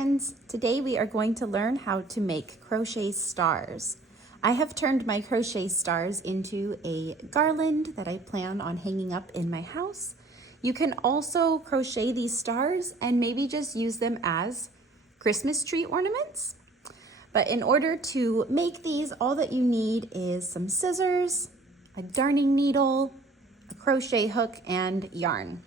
friends, today we are going to learn how to make crochet stars. I have turned my crochet stars into a garland that I plan on hanging up in my house. You can also crochet these stars and maybe just use them as Christmas tree ornaments. But in order to make these, all that you need is some scissors, a darning needle, a crochet hook, and yarn.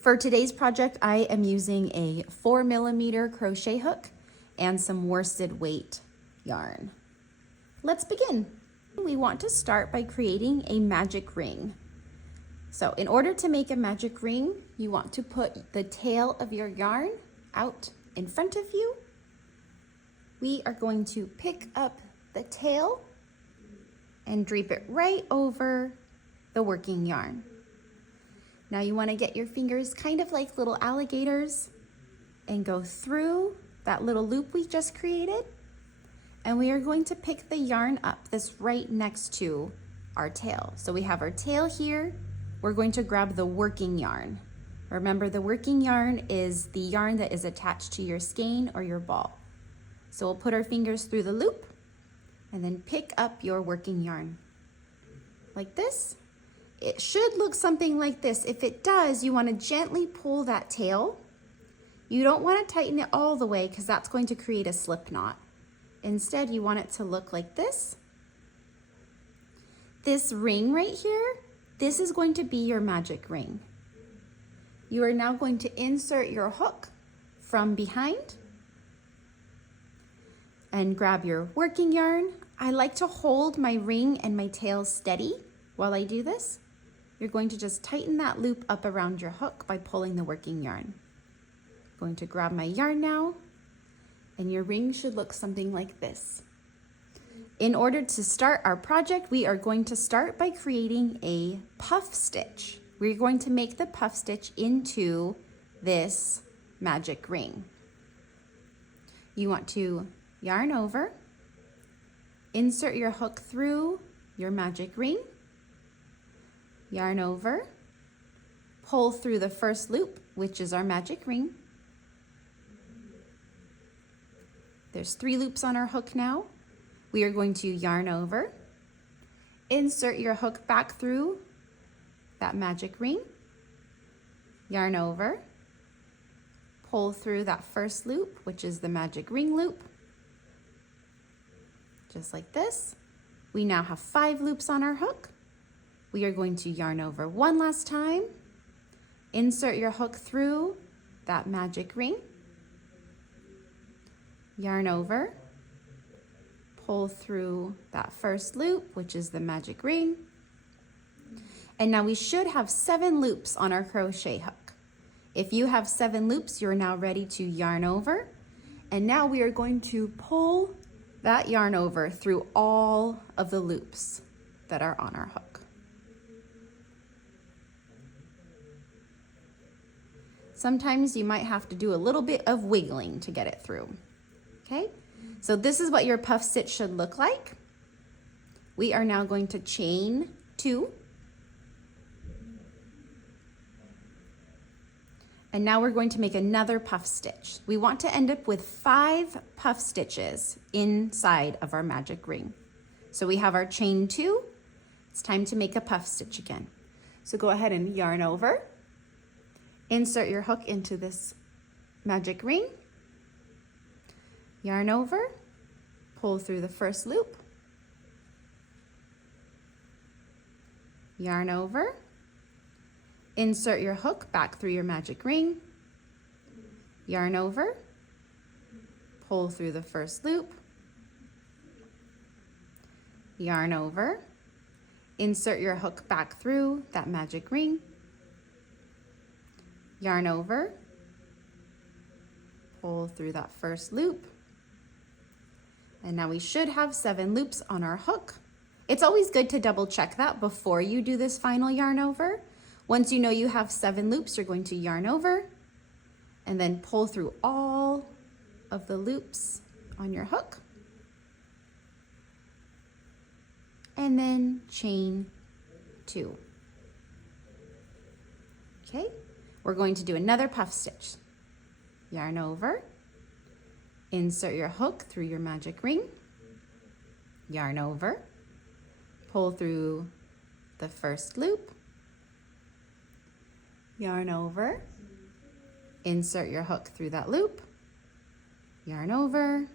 For today's project, I am using a 4mm crochet hook and some worsted weight yarn. Let's begin. We want to start by creating a magic ring. So in order to make a magic ring, you want to put the tail of your yarn out in front of you. We are going to pick up the tail and drape it right over the working yarn. Now you want to get your fingers kind of like little alligators and go through that little loop we just created. And we are going to pick the yarn up that's right next to our tail. So we have our tail here. We're going to grab the working yarn. Remember, the working yarn is the yarn that is attached to your skein or your ball. So we'll put our fingers through the loop and then pick up your working yarn like this. It should look something like this. If it does, you want to gently pull that tail. You don't want to tighten it all the way because that's going to create a slip knot. Instead, you want it to look like this. This ring right here, this is going to be your magic ring. You are now going to insert your hook from behind and grab your working yarn. I like to hold my ring and my tail steady while I do this. You're going to just tighten that loop up around your hook by pulling the working yarn. I'm going to grab my yarn now, and your ring should look something like this. In order to start our project, we are going to start by creating a puff stitch. We're going to make the puff stitch into this magic ring. You want to yarn over, insert your hook through your magic ring, yarn over, pull through the first loop, which is our magic ring. There's 3 loops on our hook now. We are going to yarn over, insert your hook back through that magic ring, yarn over, pull through that first loop, which is the magic ring loop, just like this. We now have 5 loops on our hook. We are going to yarn over one last time, insert your hook through that magic ring, yarn over, pull through that first loop, which is the magic ring. And now we should have 7 loops on our crochet hook. If you have 7 loops, you're now ready to yarn over. And now we are going to pull that yarn over through all of the loops that are on our hook. Sometimes you might have to do a little bit of wiggling to get it through. Okay, so this is what your puff stitch should look like. We are now going to chain 2. And now we're going to make another puff stitch. We want to end up with 5 puff stitches inside of our magic ring. So we have our chain 2. It's time to make a puff stitch again. So go ahead and yarn over. Insert your hook into this magic ring. Yarn over, pull through the first loop. Yarn over, insert your hook back through your magic ring. Yarn over, pull through the first loop. Yarn over, insert your hook back through that magic ring. Yarn over, pull through that first loop. And now we should have 7 loops on our hook. It's always good to double check that before you do this final yarn over. Once you know you have 7 loops, you're going to yarn over and then pull through all of the loops on your hook. And then chain 2. Okay, we're going to do another puff stitch. Yarn over, insert your hook through your magic ring, yarn over, pull through the first loop, yarn over, insert your hook through that loop, yarn over,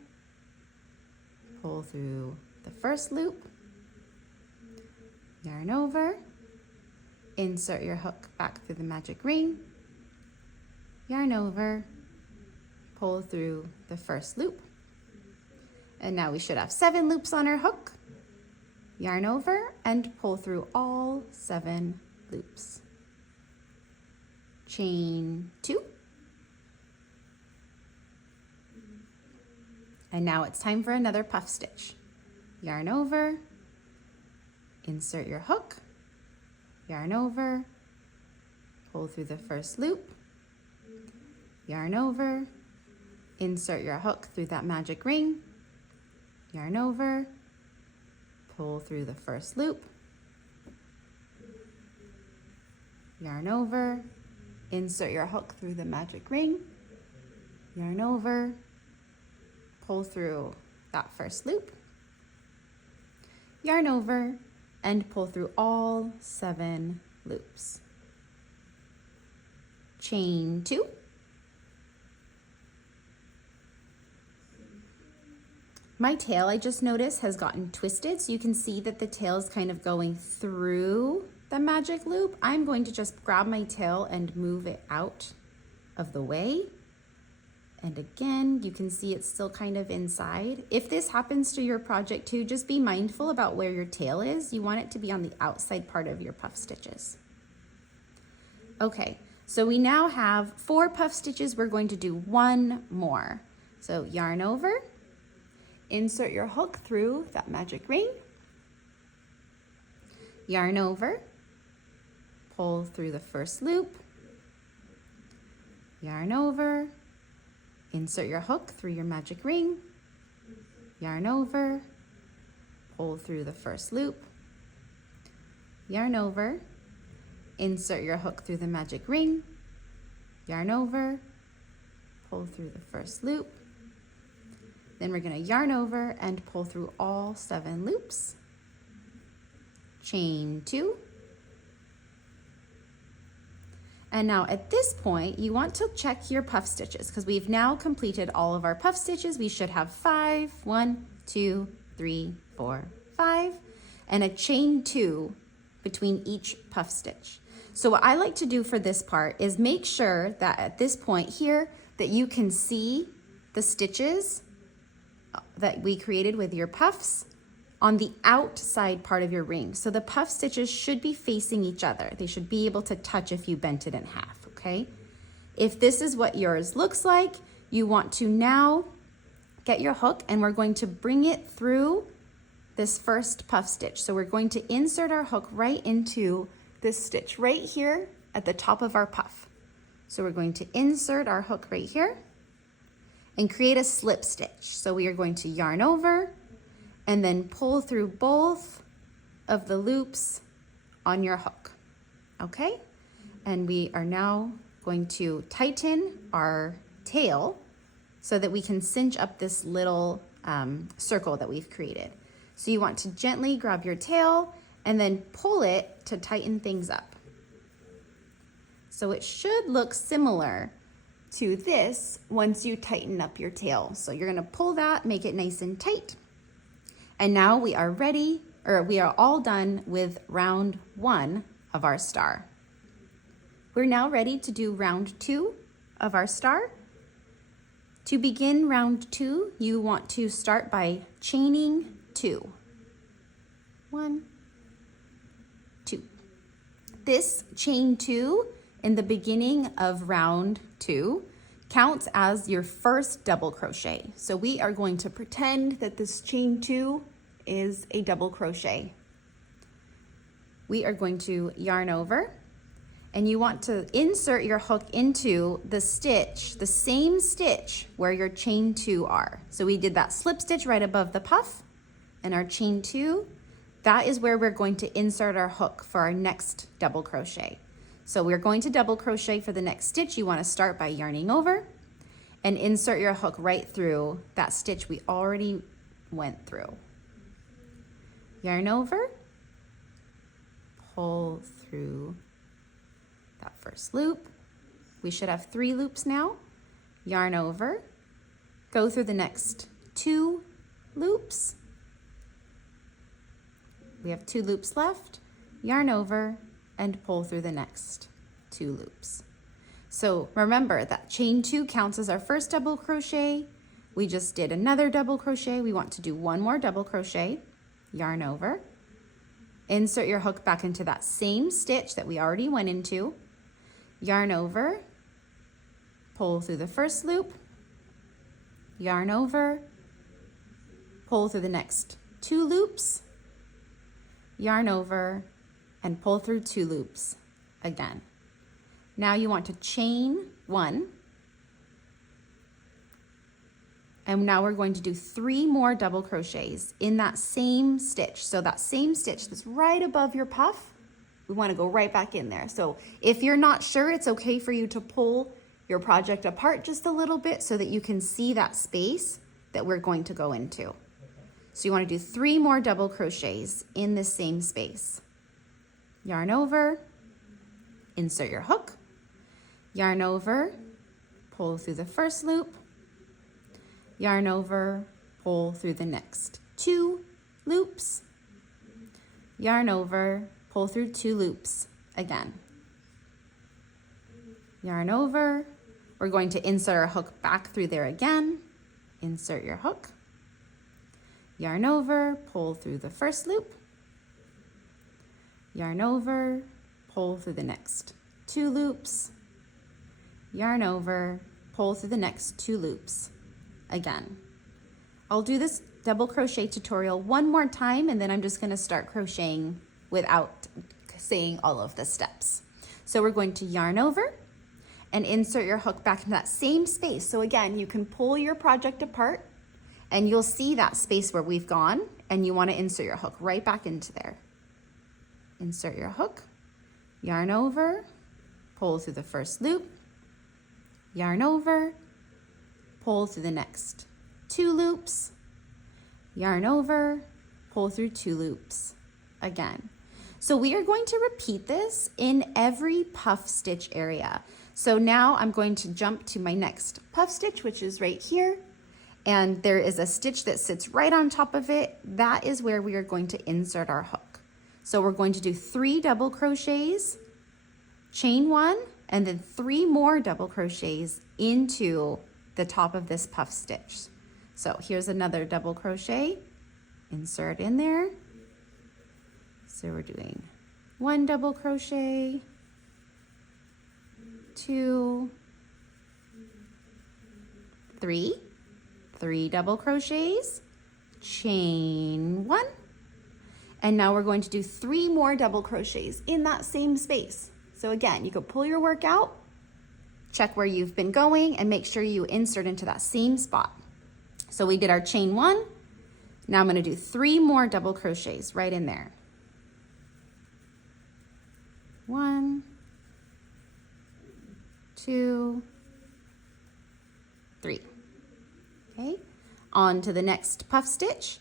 pull through the first loop, yarn over, insert your hook back through the magic ring, yarn over, pull through the first loop. And now we should have 7 loops on our hook. Yarn over and pull through all 7 loops. Chain 2. And now it's time for another puff stitch. Yarn over, insert your hook, yarn over, pull through the first loop, yarn over, insert your hook through that magic ring, yarn over, pull through the first loop, yarn over, insert your hook through the magic ring, yarn over, pull through that first loop, yarn over, and pull through all 7 loops. Chain 2. My tail, I just noticed, has gotten twisted, so you can see that the tail is kind of going through the magic loop. I'm going to just grab my tail and move it out of the way. And again, you can see it's still kind of inside. If this happens to your project too, just be mindful about where your tail is. You want it to be on the outside part of your puff stitches. Okay, so we now have 4 puff stitches. We're going to do 1 more. So yarn over, insert your hook through that magic ring, yarn over, pull through the first loop, yarn over, insert your hook through your magic ring, yarn over, pull through the first loop, yarn over, insert your hook through the magic ring, yarn over, pull through the first loop. Then we're going to yarn over and pull through all 7 loops. Chain 2. And now at this point, you want to check your puff stitches because we've now completed all of our puff stitches. We should have 5, 1, 2, 3, 4, 5, and a chain 2 between each puff stitch. So what I like to do for this part is make sure that at this point here that you can see the stitches that we created with your puffs on the outside part of your ring. So the puff stitches should be facing each other. They should be able to touch if you bent it in half, okay? If this is what yours looks like, you want to now get your hook and we're going to bring it through this first puff stitch. So we're going to insert our hook right into this stitch right here at the top of our puff. So we're going to insert our hook right here and create a slip stitch. So we are going to yarn over and then pull through both of the loops on your hook, okay? And we are now going to tighten our tail so that we can cinch up this little circle that we've created. So you want to gently grab your tail and then pull it to tighten things up. So it should look similar to this once you tighten up your tail. So you're gonna pull that, make it nice and tight. And now we are ready, or we are all done with round 1 of our star. We're now ready to do round 2 of our star. To begin round 2, you want to start by chaining 2. 1, 2. This chain 2 in the beginning of round 2 counts as your first double crochet. So we are going to pretend that this chain 2 is a double crochet. We are going to yarn over and you want to insert your hook into the stitch, the same stitch where your chain 2 are. So we did that slip stitch right above the puff and our chain 2, that is where we're going to insert our hook for our next double crochet. So we're going to double crochet for the next stitch. You want to start by yarning over, and insert your hook right through that stitch we already went through. Yarn over, pull through that first loop. We should have 3 loops now. Yarn over, go through the next 2 loops. We have 2 loops left. Yarn over and pull through the next 2 loops. So remember that chain 2 counts as our first double crochet. We just did another double crochet. We want to do 1 more double crochet. Yarn over, insert your hook back into that same stitch that we already went into. Yarn over, pull through the first loop, yarn over, pull through the next 2 loops, yarn over, and pull through 2 loops again. Now you want to chain 1, and now we're going to do 3 more double crochets in that same stitch. So that same stitch that's right above your puff, we want to go right back in there. So if you're not sure, it's okay for you to pull your project apart just a little bit so that you can see that space that we're going to go into. So you want to do 3 more double crochets in the same space. Yarn over, insert your hook, yarn over, pull through the first loop, yarn over, pull through the next 2 loops, yarn over, pull through 2 loops again. Yarn over, we're going to insert our hook back through there again, insert your hook, yarn over, pull through the first loop, yarn over, pull through the next 2 loops, yarn over, pull through the next 2 loops again. I'll do this double crochet tutorial one more time, and then I'm just going to start crocheting without saying all of the steps. So we're going to yarn over and insert your hook back in that same space. So again, you can pull your project apart and you'll see that space where we've gone, and you want to insert your hook right back into there. Insert your hook, yarn over, pull through the first loop, yarn over, pull through the next 2 loops, yarn over, pull through 2 loops again. So we are going to repeat this in every puff stitch area. So now I'm going to jump to my next puff stitch, which is right here. And there is a stitch that sits right on top of it. That is where we are going to insert our hook. So we're going to do 3 double crochets, chain 1, and then 3 more double crochets into the top of this puff stitch. So here's another double crochet, insert in there. So we're doing 1 double crochet, 2, 3, 3 double crochets, chain 1, and now we're going to do 3 more double crochets in that same space. So again, you could pull your work out, check where you've been going, and make sure you insert into that same spot. So we did our chain 1. Now I'm going to do 3 more double crochets right in there. 1, 2, 3. Okay, on to the next puff stitch.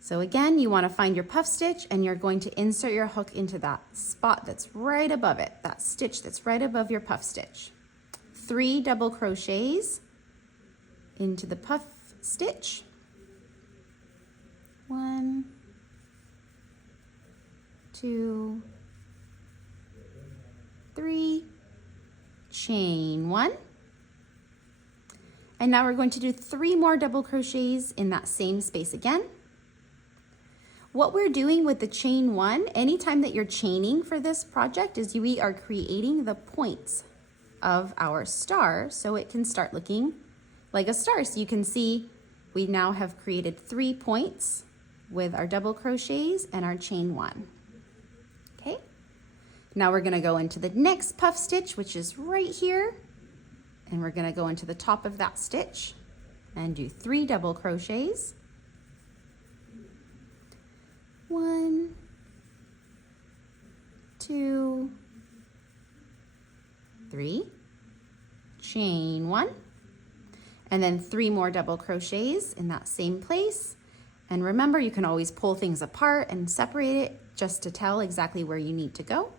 So again, you want to find your puff stitch, and you're going to insert your hook into that spot that's right above it, that stitch that's right above your puff stitch. 3 double crochets into the puff stitch. 1, 2, 3, chain 1. And now we're going to do 3 more double crochets in that same space again. What we're doing with the chain 1, anytime that you're chaining for this project, is we are creating the points of our star so it can start looking like a star. So you can see we now have created 3 points with our double crochets and our chain 1. Okay, now we're going to go into the next puff stitch, which is right here, and we're going to go into the top of that stitch and do 3 double crochets. 1, 2, 3, chain 1, and then 3 more double crochets in that same place. And remember, you can always pull things apart and separate it just to tell exactly where you need to go.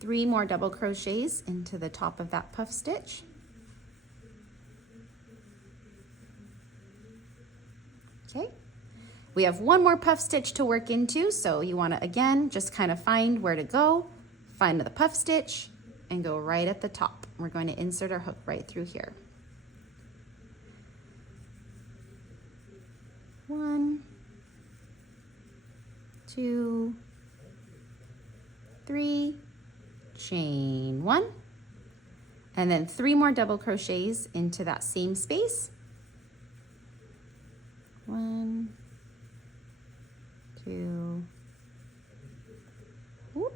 3 more double crochets into the top of that puff stitch. Okay, we have 1 more puff stitch to work into, so you want to again just kind of find where to go, find the puff stitch, and go right at the top. We're going to insert our hook right through here. 1, 2, 3, chain 1, and then 3 more double crochets into that same space. 1, 2, whoop,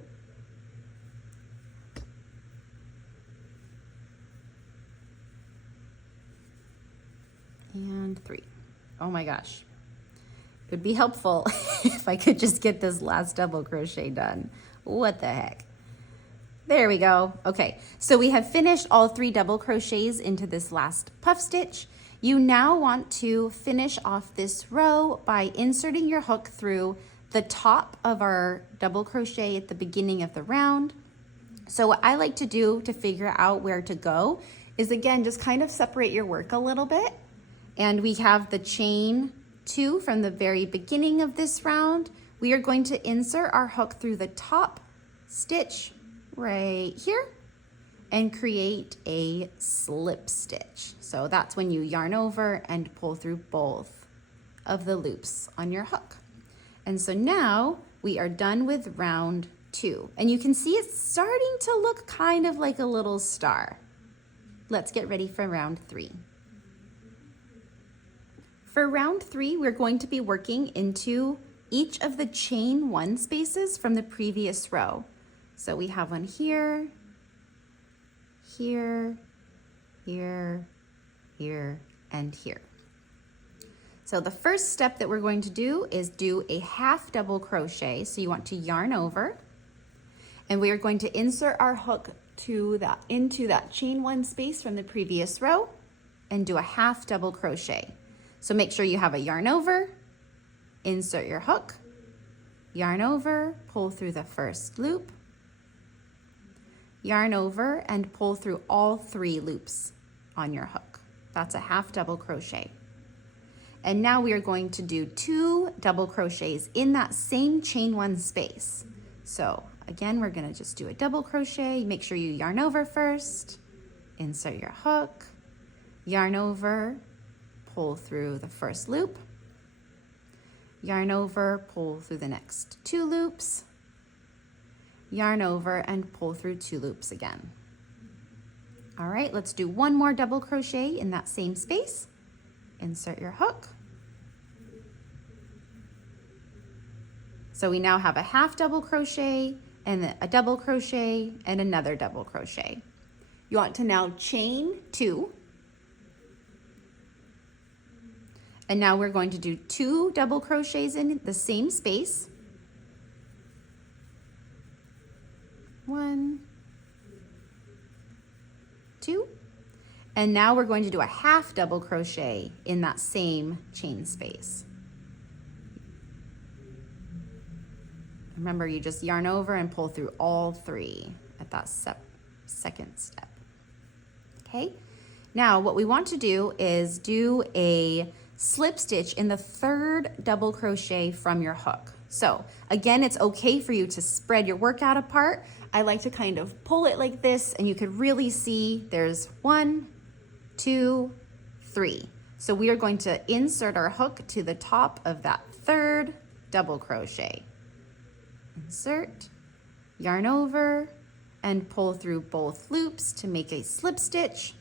and 3. Oh my gosh. It would be helpful if I could just get this last double crochet done. What the heck? There we go. Okay, so we have finished all 3 double crochets into this last puff stitch. You now want to finish off this row by inserting your hook through the top of our double crochet at the beginning of the round. So what I like to do to figure out where to go is, again, just kind of separate your work a little bit. And we have the chain 2 from the very beginning of this round. We are going to insert our hook through the top stitch right here and create a slip stitch. So that's when you yarn over and pull through both of the loops on your hook. And so now we are done with round 2. And you can see it's starting to look kind of like a little star. Let's get ready for round 3. For round 3, we're going to be working into each of the chain 1 spaces from the previous row. So we have one here, here, here, here, and here. So the first step that we're going to do is do a half double crochet. So you want to yarn over, and we are going to insert our hook into that chain 1 space from the previous row and do a half double crochet. So make sure you have a yarn over, insert your hook, yarn over, pull through the first loop, yarn over, and pull through all 3 loops on your hook. That's a half double crochet. And now we are going to do 2 double crochets in that same chain 1 space. So again, we're going to just do a double crochet. Make sure you yarn over first, insert your hook, yarn over, pull through the first loop, yarn over, pull through the next 2 loops, yarn over, and pull through 2 loops again. All right, let's do 1 more double crochet in that same space. Insert your hook. So we now have a half double crochet and a double crochet and another double crochet. You want to now chain 2. And now we're going to do 2 double crochets in the same space. 1, 2. And now we're going to do a half double crochet in that same chain space. Remember, you just yarn over and pull through all 3 at that second step. Okay, now what we want to do is do a slip stitch in the 3rd double crochet from your hook. So again, it's okay for you to spread your work out apart. I like to kind of pull it like this, and you can really see there's 1, 2, 3. So we are going to insert our hook to the top of that 3rd double crochet. Insert, yarn over, and pull through both loops to make a slip stitch.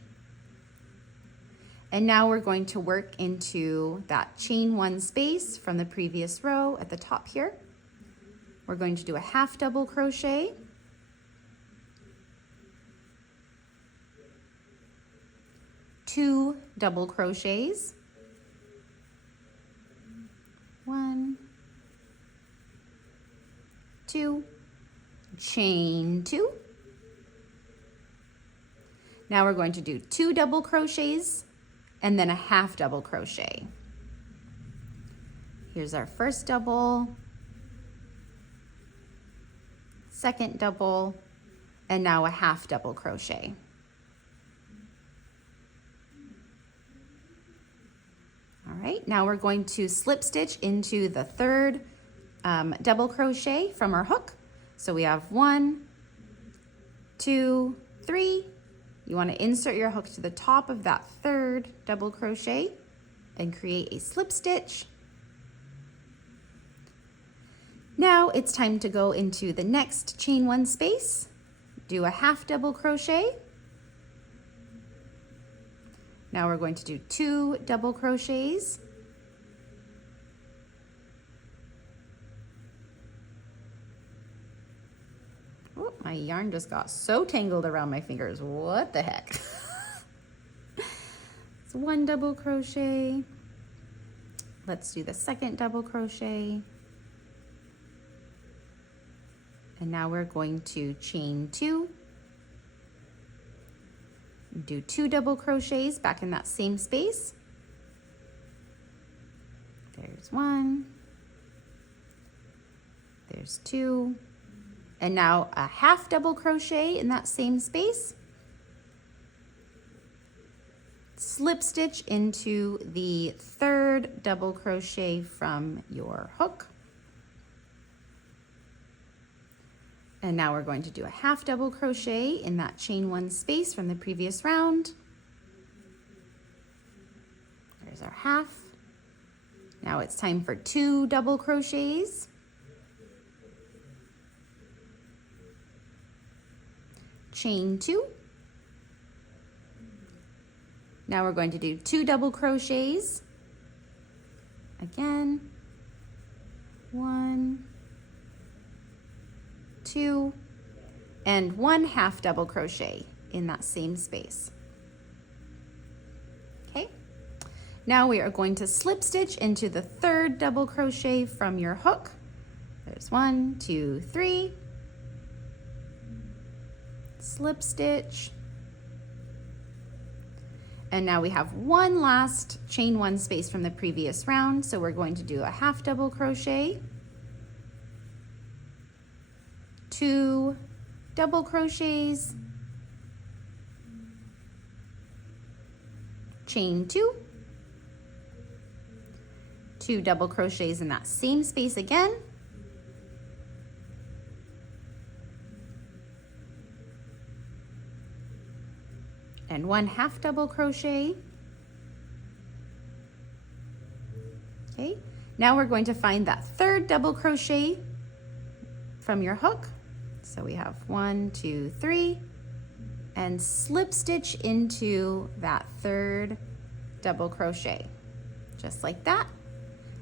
And now we're going to work into that chain 1 space from the previous row at the top here. We're going to do a half double crochet, 2 double crochets, 1, 2, chain 2, Now we're going to do 2 double crochets and then a half double crochet. Here's our first double, second double, and now a half double crochet. All right, now we're going to slip stitch into the third double crochet from our hook. So we have 1, 2, 3. You want to insert your hook to the top of that third double crochet and create a slip stitch. Now it's time to go into the next chain 1 space, do a half double crochet. Now we're going to do 2 double crochets. Oh, my yarn just got so tangled around my fingers. What the heck? It's 1 double crochet. Let's do the second double crochet. And now we're going to chain 2. Do 2 double crochets back in that same space. There's 1. There's 2. And now a half double crochet in that same space. Slip stitch into the third double crochet from your hook. And now we're going to do a half double crochet in that chain 1 space from the previous round. There's our half. Now it's time for 2 double crochets. Chain 2. Now we're going to do 2 double crochets. Again, 1, 2, and 1 half double crochet in that same space. Okay, now we are going to slip stitch into the third double crochet from your hook. There's 1, 2, 3, slip stitch, and now we have 1 last chain 1 space from the previous round, so we're going to do a half double crochet, 2 double crochets, chain 2, 2 double crochets in that same space again, and 1 half double crochet. Okay, now we're going to find that third double crochet from your hook. So we have 1, 2, 3, and slip stitch into that third double crochet, just like that.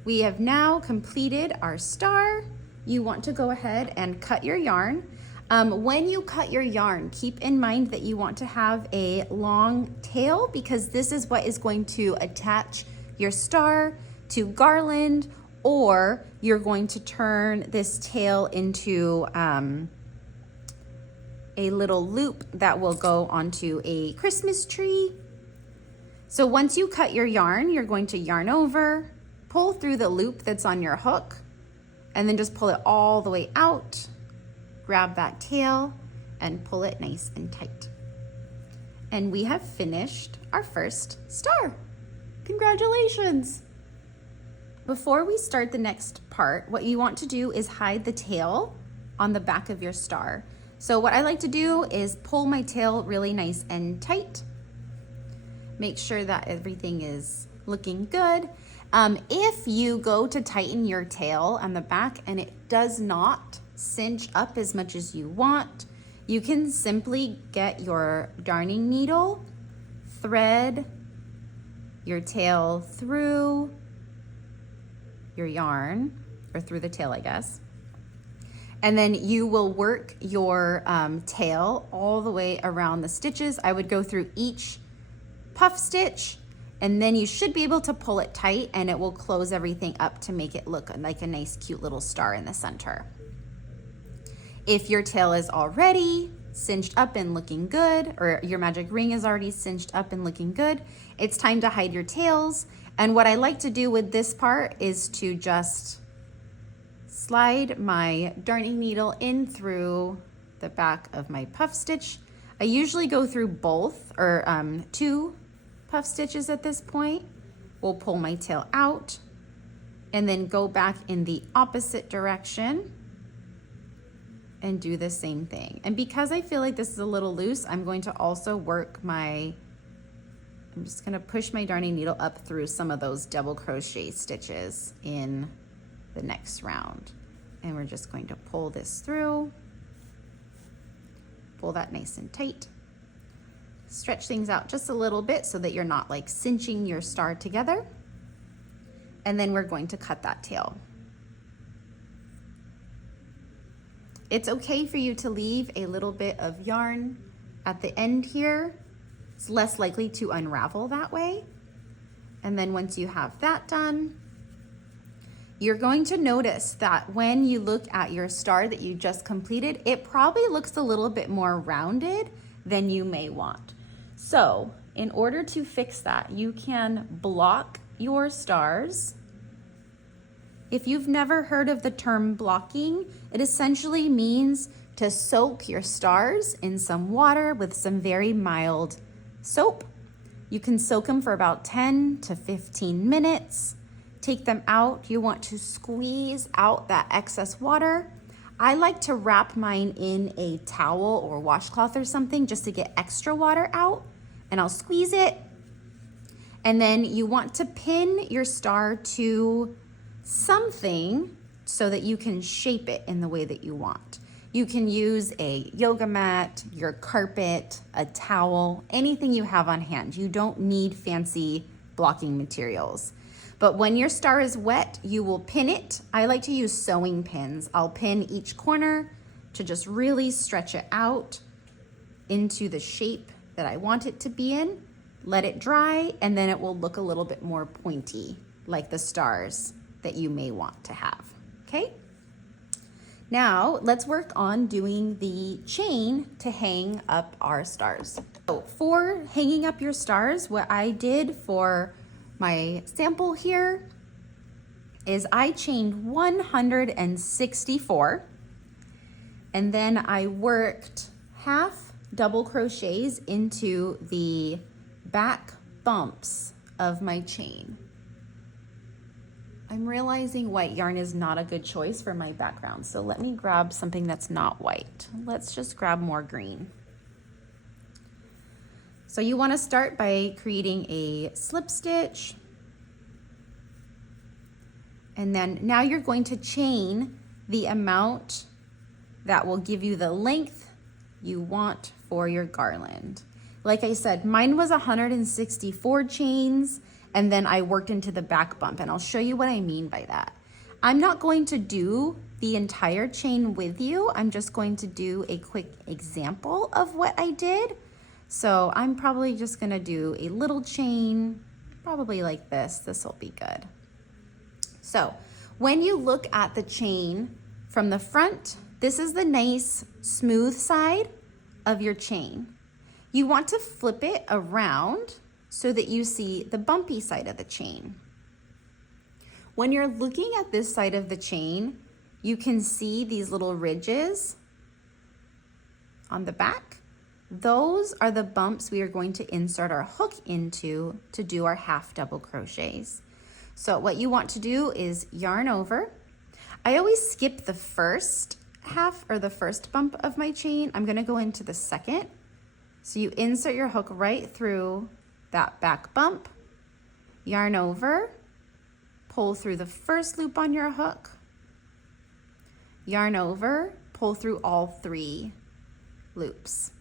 We have now completed our star. You want to go ahead and cut your yarn. When you cut your yarn, keep in mind that you want to have a long tail, because this is what is going to attach your star to garland, or you're going to turn this tail into a little loop that will go onto a Christmas tree. So once you cut your yarn, you're going to yarn over, pull through the loop that's on your hook, and then just pull it all the way out. Grab that tail and pull it nice and tight. And we have finished our first star. Congratulations! Before we start the next part, what you want to do is hide the tail on the back of your star. So what I like to do is pull my tail really nice and tight. Make sure that everything is looking good. If you go to tighten your tail on the back and it does not cinch up as much as you want, you can simply get your darning needle, thread your tail through your yarn, or through the tail, I guess. And then you will work your tail all the way around the stitches. I would go through each puff stitch, and then you should be able to pull it tight, and it will close everything up to make it look like a nice cute little star in the center. If your tail is already cinched up and looking good, or your magic ring is already cinched up and looking good, it's time to hide your tails. And what I like to do with this part is to just slide my darning needle in through the back of my puff stitch. I usually go through both, or 2 puff stitches at this point. We'll pull my tail out and then go back in the opposite direction and do the same thing. And because I feel like this is a little loose, I'm going to also work I'm just gonna push my darning needle up through some of those double crochet stitches in the next round. And we're just going to pull this through, pull that nice and tight. Stretch things out just a little bit so that you're not like cinching your star together. And then we're going to cut that tail. It's okay for you to leave a little bit of yarn at the end here. It's less likely to unravel that way. And then once you have that done, you're going to notice that when you look at your star that you just completed, it probably looks a little bit more rounded than you may want. So in order to fix that, you can block your stars. If you've never heard of the term blocking, it essentially means to soak your stars in some water with some very mild soap. You can soak them for about 10 to 15 minutes. Take them out. You want to squeeze out that excess water. I like to wrap mine in a towel or washcloth or something just to get extra water out, and I'll squeeze it. And then you want to pin your star to something so that you can shape it in the way that you want. You can use a yoga mat, your carpet, a towel, anything you have on hand. You don't need fancy blocking materials. But when your star is wet, you will pin it. I like to use sewing pins. I'll pin each corner to just really stretch it out into the shape that I want it to be in. Let it dry, and then it will look a little bit more pointy, like the stars that you may want to have, okay? Now, let's work on doing the chain to hang up our stars. So for hanging up your stars, what I did for my sample here is I chained 164, and then I worked half double crochets into the back bumps of my chain. I'm realizing white yarn is not a good choice for my background, so let me grab something that's not white. Let's just grab more green. So you want to start by creating a slip stitch, and then now you're going to chain the amount that will give you the length you want for your garland. Like I said, mine was 164 chains, and then I worked into the back bump, and I'll show you what I mean by that. I'm not going to do the entire chain with you. I'm just going to do a quick example of what I did. So I'm probably just gonna do a little chain, probably like this. This will be good. So when you look at the chain from the front, this is the nice smooth side of your chain. You want to flip it around so that you see the bumpy side of the chain. When you're looking at this side of the chain, you can see these little ridges on the back. Those are the bumps we are going to insert our hook into to do our half double crochets. So what you want to do is yarn over. I always skip the first half or the first bump of my chain. I'm gonna go into the second. So you insert your hook right through that back bump, yarn over, pull through the first loop on your hook, yarn over, pull through all 3 loops.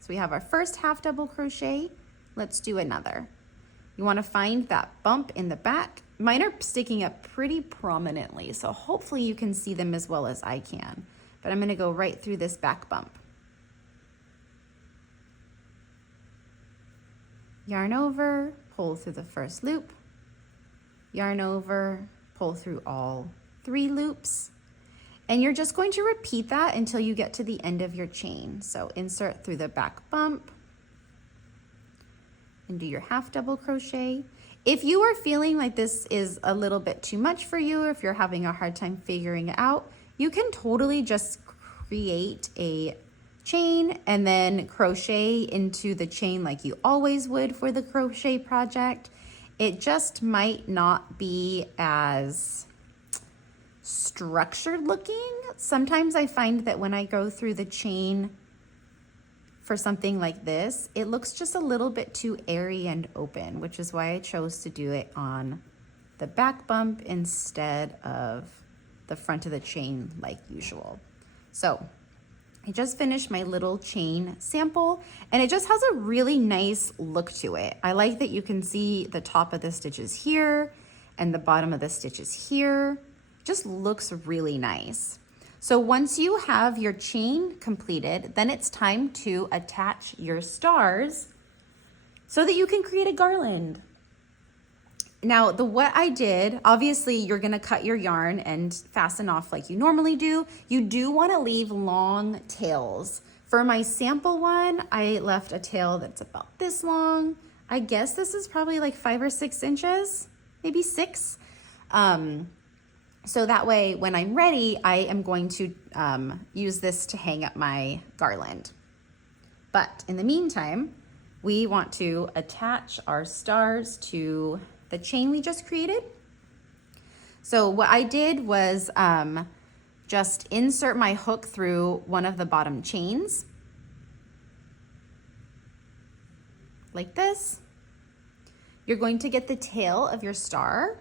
So we have our first half double crochet. Let's do another. You want to find that bump in the back. Mine are sticking up pretty prominently, so hopefully you can see them as well as I can. But I'm going to go right through this back bump. Yarn over, pull through the first loop, yarn over, pull through all 3 loops. And you're just going to repeat that until you get to the end of your chain. So insert through the back bump and do your half double crochet. If you are feeling like this is a little bit too much for you, or if you're having a hard time figuring it out, you can totally just create a chain and then crochet into the chain like you always would for the crochet project. It just might not be as structured looking. Sometimes I find that when I go through the chain for something like this, it looks just a little bit too airy and open, which is why I chose to do it on the back bump instead of the front of the chain like usual. So I just finished my little chain sample, and it just has a really nice look to it. I like that you can see the top of the stitches here and the bottom of the stitches here. It just looks really nice. So once you have your chain completed, then it's time to attach your stars so that you can create a garland. Now, what I did, obviously you're gonna cut your yarn and fasten off like you normally do. You do wanna leave long tails. For my sample one, I left a tail that's about this long. I guess this is probably like 5 or 6 inches, maybe 6. So that way, when I'm ready, I am going to use this to hang up my garland. But in the meantime, we want to attach our stars to the chain we just created. So what I did was just insert my hook through one of the bottom chains, like this. You're going to get the tail of your star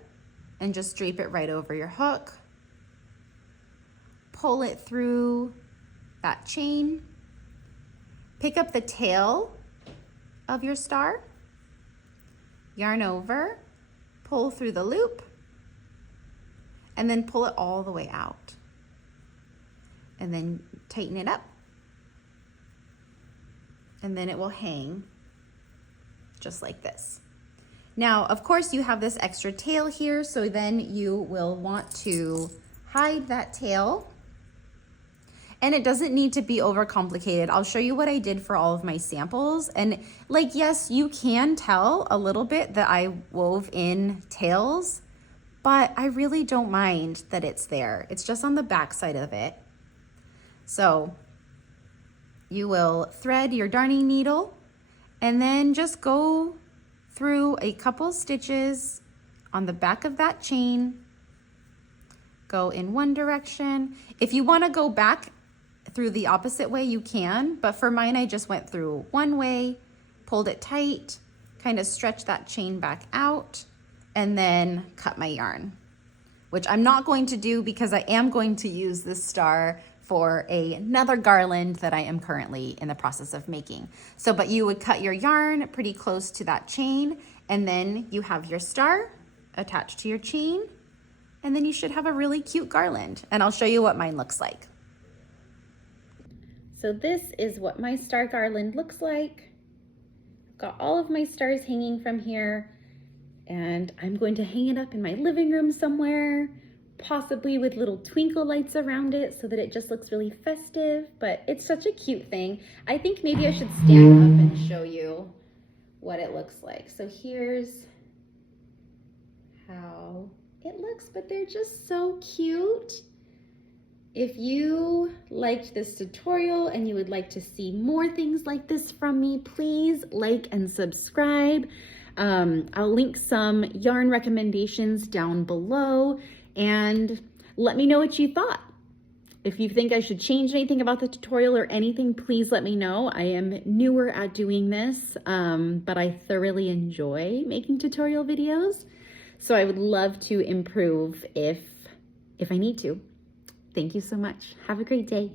and just drape it right over your hook. Pull it through that chain. Pick up the tail of your star, yarn over, pull through the loop, and then pull it all the way out. And then tighten it up. And then it will hang just like this. Now, of course, you have this extra tail here, so then you will want to hide that tail. And it doesn't need to be overcomplicated. I'll show you what I did for all of my samples. And like, yes, you can tell a little bit that I wove in tails, but I really don't mind that it's there. It's just on the back side of it. So you will thread your darning needle and then just go through a couple stitches on the back of that chain. Go in one direction. If you want to go back through the opposite way, you can, but for mine, I just went through one way, pulled it tight, kind of stretched that chain back out, and then cut my yarn, which I'm not going to do because I am going to use this star for another garland that I am currently in the process of making. So, but you would cut your yarn pretty close to that chain, and then you have your star attached to your chain, and then you should have a really cute garland. And I'll show you what mine looks like. So this is what my star garland looks like. I've got all of my stars hanging from here, and I'm going to hang it up in my living room somewhere, possibly with little twinkle lights around it so that it just looks really festive, but it's such a cute thing. I think maybe I should stand up and show you what it looks like. So here's how it looks, but they're just so cute. If you liked this tutorial and you would like to see more things like this from me, please like and subscribe. I'll link some yarn recommendations down below, and let me know what you thought. If you think I should change anything about the tutorial or anything, please let me know. I am newer at doing this, but I thoroughly enjoy making tutorial videos. So I would love to improve if I need to. Thank you so much. Have a great day.